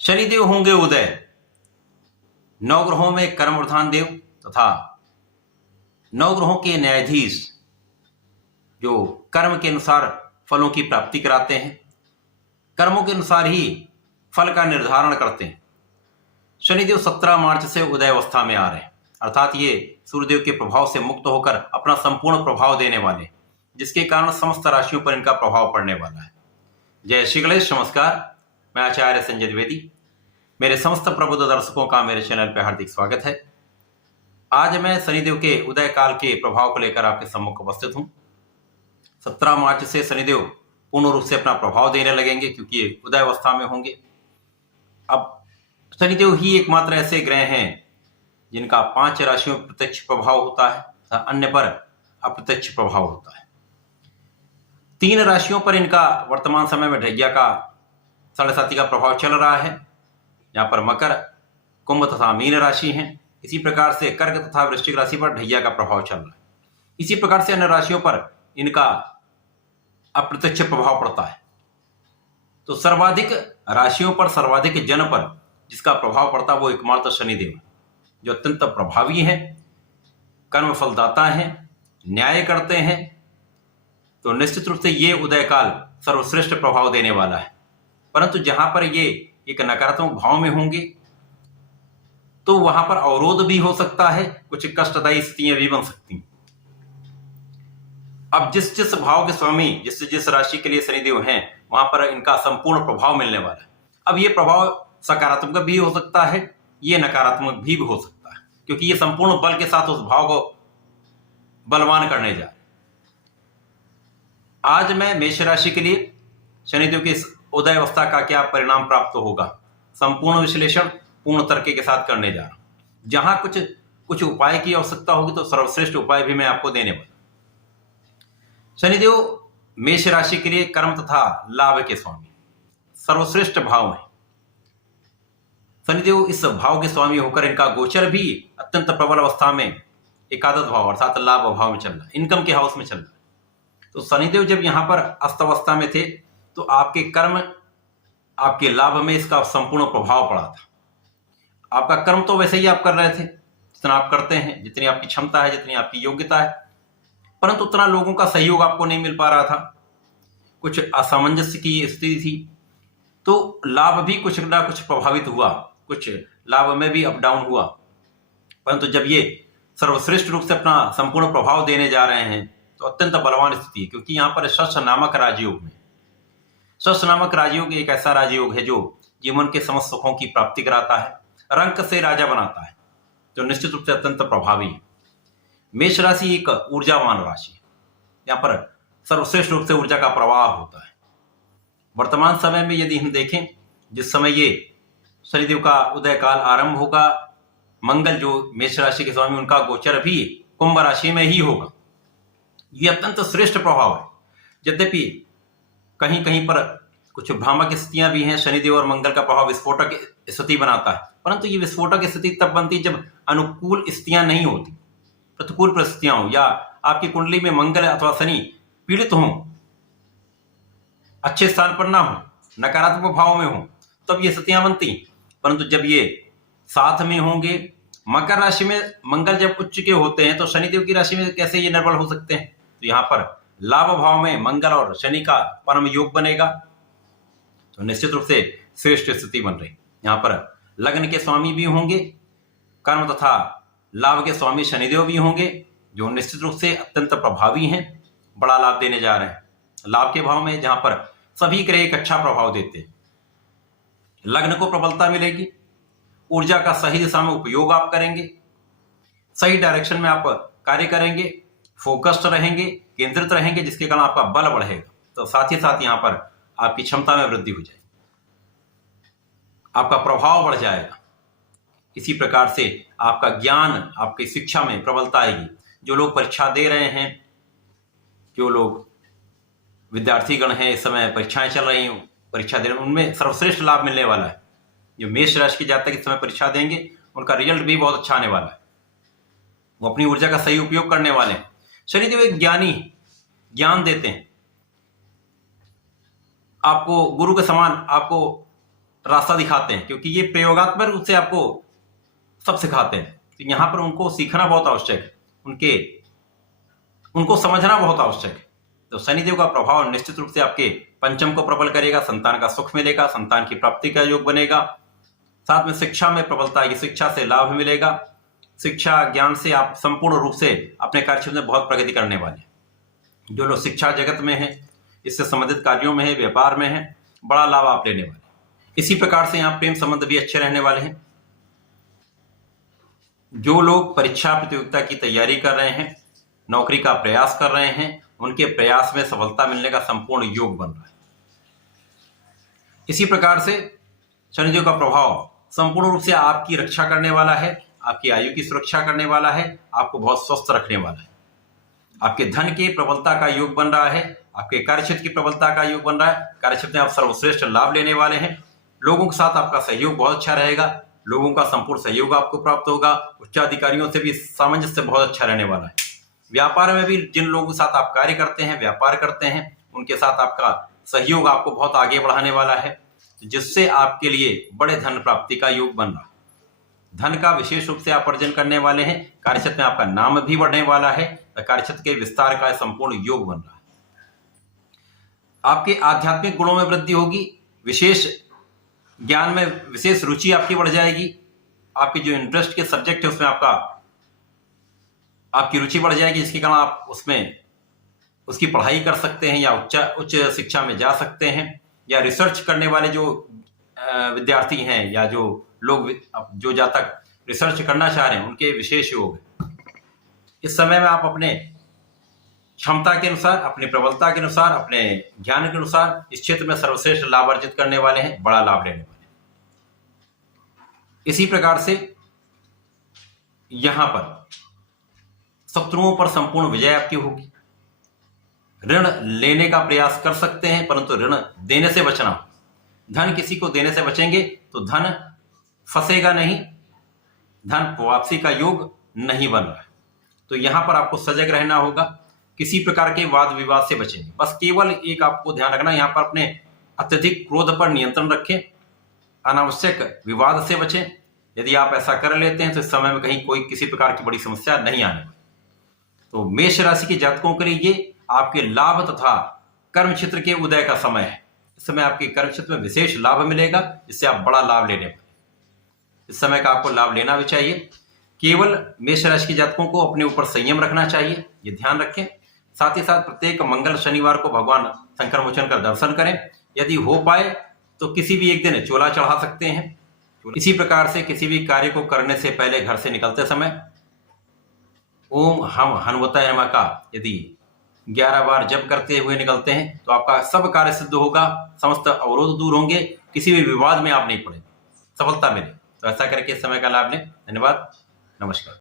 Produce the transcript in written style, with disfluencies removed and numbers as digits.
शनिदेव होंगे उदय। नवग्रहों में कर्म प्रधान देव तथा नवग्रहों के न्यायाधीश जो कर्म के अनुसार फलों की प्राप्ति कराते हैं, कर्मों के अनुसार ही फल का निर्धारण करते हैं। शनिदेव 17 मार्च से उदय अवस्था में आ रहे हैं, अर्थात ये सूर्यदेव के प्रभाव से मुक्त होकर अपना संपूर्ण प्रभाव देने वाले, जिसके कारण समस्त राशियों पर इनका प्रभाव पड़ने वाला है। जय श्री गणेश, नमस्कार। मैं आचार्य संजय द्विवेदी। मेरे समस्त प्रबुद्ध दर्शकों का मेरे चैनल पर हार्दिक स्वागत है। आज मैं शनिदेव के उदय काल के प्रभाव को लेकर आपके सम्मुख उपस्थित हूं। 17 मार्च से शनिदेव पूर्ण रूप से अपना प्रभाव देने लगेंगे, क्योंकि ये उदय अवस्था में होंगे। अब शनिदेव ही एकमात्र ऐसे ग्रह हैं जिनका 5 राशियों पर प्रत्यक्ष प्रभाव होता है तथा अन्य पर अप्रत्यक्ष प्रभाव होता है। 3 राशियों पर इनका वर्तमान समय में ढैया का 7.5 का प्रभाव चल रहा है। यहाँ पर मकर, कुंभ तथा मीन राशि हैं। इसी प्रकार से कर्क तथा वृश्चिक राशि पर ढैया का प्रभाव चल रहा है। इसी प्रकार से अन्य राशियों पर इनका अप्रत्यक्ष प्रभाव पड़ता है। तो सर्वाधिक राशियों पर, सर्वाधिक जन पर जिसका प्रभाव पड़ता है वो एकमात्र शनिदेव है, जो अत्यंत प्रभावी हैं, कर्म फलदाता हैं, न्याय करते हैं। तो निश्चित रूप से ये उदय काल सर्वश्रेष्ठ प्रभाव देने वाला है। परंतु जहां पर ये एक नकारात्मक भाव में होंगे तो वहां पर अवरोध भी हो सकता है, कुछ कष्टदायी स्थितियां भी बन सकती हैं। अब जिस जिस भाव के स्वामी, जिस राशि के लिए शनिदेव हैं, वहां पर इनका संपूर्ण प्रभाव मिलने वाला है। अब ये प्रभाव सकारात्मक भी हो सकता है, ये नकारात्मक भी हो सकता है, क्योंकि ये संपूर्ण बल के साथ उस भाव को बलवान करने जा रहे हैं। आज मैं मेष राशि के लिए शनिदेव के इस उदय अवस्था का क्या परिणाम प्राप्त होगा, संपूर्ण विश्लेषण पूर्ण तर्क के साथ करने जा रहा हूं। जहां कुछ उपाय की आवश्यकता होगी तो सर्वश्रेष्ठ उपाय भी मैं आपको देने वाला। शनिदेव मेष राशि के लिए कर्म तथा लाभ के स्वामी, सर्वश्रेष्ठ भाव है। शनिदेव इस भाव के स्वामी होकर इनका गोचर भी अत्यंत प्रबल अवस्था में एकादश भाव अर्थात लाभ भाव में चल रहा है, इनकम के हाउस में चल रहा है। तो शनिदेव जब यहां पर अस्त अवस्था में थे तो आपके कर्म, आपके लाभ में इसका संपूर्ण प्रभाव पड़ा था। आपका कर्म तो वैसे ही आप कर रहे थे, जितना आप करते हैं, जितनी आपकी क्षमता है, जितनी आपकी योग्यता है, परंतु उतना लोगों का सहयोग आपको नहीं मिल पा रहा था। कुछ असामंजस्य की स्थिति थी, तो लाभ भी कुछ ना कुछ प्रभावित हुआ, कुछ लाभ में भी अप डाउन हुआ। परंतु जब ये सर्वश्रेष्ठ रूप से अपना संपूर्ण प्रभाव देने जा रहे हैं तो अत्यंत बलवान स्थिति है, क्योंकि यहाँ पर शश नामक राजयोग में, शश नामक राजयोग एक ऐसा राजयोग है जो जीवन के समस्त सुखों की प्राप्ति कराता है, रंक से राजा बनाता है, जो निश्चित रूप से अत्यंत प्रभावी है। मेष राशि एक ऊर्जावान राशि है, यहाँ पर सर्वश्रेष्ठ रूप से ऊर्जा का प्रवाह होता है। वर्तमान समय में यदि हम देखें, जिस समय ये शनिदेव का उदय काल आरंभ होगा, मंगल जो मेष राशि के स्वामी, उनका गोचर भी कुंभ राशि में ही होगा। ये अत्यंत श्रेष्ठ प्रभाव है। यद्यपि कहीं कहीं पर कुछ भ्रामक स्थितियां भी हैं, शनिदेव और मंगल का प्रभाव विस्फोटक स्थिति बनाता है, परंतु ये विस्फोटक स्थिति तब बनती जब अनुकूल स्थितियां नहीं होती, प्रतिकूल परिस्थितियां हो, या आपकी कुंडली में मंगल अथवा शनि पीड़ित हों, अच्छे स्थान पर ना हो, नकारात्मक भाव में हो, तब ये स्थितियां बनती। परंतु जब ये साथ में होंगे, मकर राशि में मंगल जब उच्च के होते हैं तो शनिदेव की राशि में कैसे ये निर्बल हो सकते हैं। तो यहाँ पर लाभ भाव में मंगल और शनि का परम योग बनेगा, तो निश्चित रूप से श्रेष्ठ स्थिति बन रही। यहाँ पर लग्न के स्वामी भी होंगे, कर्म तथा लाभ के स्वामी शनिदेव भी होंगे, जो निश्चित रूप से अत्यंत प्रभावी हैं, बड़ा लाभ देने जा रहे हैं। लाभ के भाव में जहां पर सभी ग्रह एक अच्छा प्रभाव देते हैं, लग्न को प्रबलता मिलेगी, ऊर्जा का सही दिशा में उपयोग आप करेंगे, सही डायरेक्शन में आप कार्य करेंगे, फोकस्ड रहेंगे, केंद्रित रहेंगे, जिसके कारण आपका बल बढ़ेगा। तो साथ ही साथ यहाँ पर आपकी क्षमता में वृद्धि हो जाएगी, आपका प्रभाव बढ़ जाएगा। इसी प्रकार से आपका ज्ञान, आपकी शिक्षा में प्रबलता आएगी। जो लोग परीक्षा दे रहे हैं, जो लोग विद्यार्थीगण हैं, इस समय परीक्षाएं चल रही हूँ, परीक्षा दे रहे हैं, उनमें सर्वश्रेष्ठ लाभ मिलने वाला है। जो मेष राशि के जातक इस समय परीक्षा देंगे, उनका रिजल्ट भी बहुत अच्छा आने वाला है। वो अपनी ऊर्जा का सही उपयोग करने वाले हैं। शनिदेव एक ज्ञानी, ज्ञान देते हैं आपको, गुरु के समान आपको रास्ता दिखाते हैं, क्योंकि ये प्रयोगात्मक रूप से आपको सब सिखाते हैं। तो यहाँ पर उनको सीखना बहुत आवश्यक है, उनको समझना बहुत आवश्यक है। तो शनिदेव का प्रभाव निश्चित रूप से आपके पंचम को प्रबल करेगा, संतान का सुख मिलेगा, संतान की प्राप्ति का योग बनेगा। साथ में शिक्षा में प्रबलता आएगी, शिक्षा से लाभ मिलेगा। शिक्षा ज्ञान से आप संपूर्ण रूप से अपने कार्यक्षेत्र में बहुत प्रगति करने वाले हैं। जो लोग शिक्षा जगत में हैं, इससे संबंधित कार्यों में है, व्यापार में है, बड़ा लाभ आप लेने वाले हैं। इसी प्रकार से यहाँ प्रेम संबंध भी अच्छे रहने वाले हैं। जो लोग परीक्षा प्रतियोगिता की तैयारी कर रहे हैं, नौकरी का प्रयास कर रहे हैं, उनके प्रयास में सफलता मिलने का संपूर्ण योग बन रहा है। इसी प्रकार से शनिदेव का प्रभाव संपूर्ण रूप से आपकी रक्षा करने वाला है, आपकी आयु की सुरक्षा करने वाला है, आपको बहुत स्वस्थ रखने वाला है। आपके धन की प्रबलता का योग बन रहा है, आपके कार्यक्षेत्र की प्रबलता का योग बन रहा है। कार्यक्षेत्र में आप सर्वश्रेष्ठ लाभ लेने वाले हैं। लोगों के साथ आपका सहयोग बहुत अच्छा रहेगा, लोगों का संपूर्ण सहयोग आपको प्राप्त होगा। उच्चाधिकारियों से भी सामंजस्य बहुत अच्छा रहने वाला है। व्यापार में भी जिन लोगों के साथ आप कार्य करते हैं, व्यापार करते हैं, उनके साथ आपका सहयोग आपको बहुत आगे बढ़ाने वाला है, जिससे आपके लिए बड़े धन प्राप्ति का योग बन रहा है। धन का विशेष रूप से आप अर्जन करने वाले हैं। कार्यक्षेत्र में आपका नाम भी बढ़ने वाला है, कार्यक्षेत्र के विस्तार का संपूर्ण योग बन रहा है। आपके आध्यात्मिक गुणों में वृद्धि होगी, विशेष ज्ञान में विशेष रुचि आपकी बढ़ जाएगी। आपके जो इंटरेस्ट के सब्जेक्ट है उसमें आपकी रुचि बढ़ जाएगी, जिसके कारण आप उसमें उसकी पढ़ाई कर सकते हैं या उच्च शिक्षा में जा सकते हैं, या रिसर्च करने वाले जो विद्यार्थी हैं या जो लोग जो जातक रिसर्च करना चाह रहे हैं, उनके विशेष योग है। इस समय में आप अपने क्षमता के अनुसार, अपनी प्रबलता के अनुसार, अपने ज्ञान के अनुसार इस क्षेत्र में सर्वश्रेष्ठ लाभ अर्जित करने वाले हैं, बड़ा लाभ लेने वाले हैं। इसी प्रकार से यहां पर शत्रुओं पर संपूर्ण विजय आपकी होगी। ऋण लेने का प्रयास कर सकते हैं, परंतु ऋण देने से बचना। धन किसी को देने से बचेंगे तो धन फंसेगा नहीं, धन वापसी का योग नहीं बन रहा है। तो यहां पर आपको सजग रहना होगा, किसी प्रकार के वाद विवाद से बचेंगे। बस केवल एक आपको ध्यान रखना, यहां पर अपने अत्यधिक क्रोध पर नियंत्रण रखें, अनावश्यक विवाद से बचें। यदि आप ऐसा कर लेते हैं तो इस समय में कहीं कोई किसी प्रकार की बड़ी समस्या नहीं आने वाली। तो मेष राशि के जातकों के लिए ये आपके लाभ तथा कर्म क्षेत्र के उदय का समय है। इस समय आपके कर्म क्षेत्र में विशेष लाभ मिलेगा, जिससे आप बड़ा लाभ लेने वाले। इस समय का आपको लाभ लेना भी चाहिए। केवल मेष राशि के जातकों को अपने ऊपर संयम रखना चाहिए, ये ध्यान रखें। साथ ही साथ प्रत्येक मंगल शनिवार को भगवान शंकर मोचन का दर्शन करें। यदि हो पाए तो किसी भी एक दिन चोला चढ़ा सकते हैं। इसी प्रकार से किसी भी कार्य को करने से पहले घर से निकलते समय ओम हम हनुमताय नमः का यदि 11 बार जप करते हुए निकलते हैं तो आपका सब कार्य सिद्ध होगा, समस्त अवरोध दूर होंगे, किसी भी विवाद में आप नहीं पड़ेंगे, सफलता मिले। तो ऐसा करके समय का लाभ लें। धन्यवाद, नमस्कार।